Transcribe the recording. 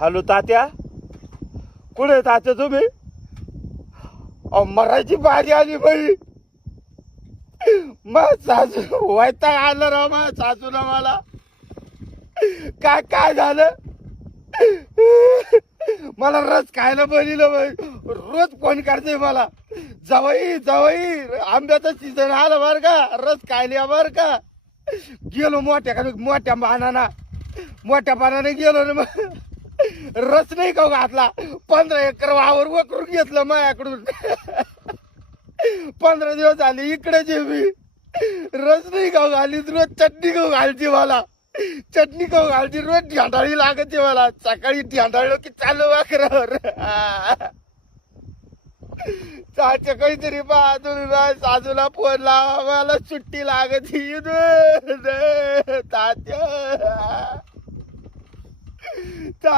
Hello तात्या, कुठे तात्या तुम्ही? मराठी बारी आली बाई. मग सासू वैताग आलं राव मग सासूला मला. काय काय झालं? मला रस खायला बोलिलं बाई. रोज फोन करते मला, जावई जावई आंब्याचा सीझन आला बर का, रस खायला बर का. गेलो मोठ्या पानाने गेलो ना मग रस नाही का घातला. 15 एकर वावर वकरून घेतलं माझ्याकडून. 15 दिवस झाले इकडे जे मी रस नाही खाऊ घाली, रोज चटणी खाऊ घालते मला. चटणी खाऊ घालते, रोज ढांडाळी लागते मला. सकाळी ढांडाळलो की चालू वाकरावर. चाच्या काहीतरी बहादूर साजूला फोन लावा, मला सुट्टी लागत तात्या.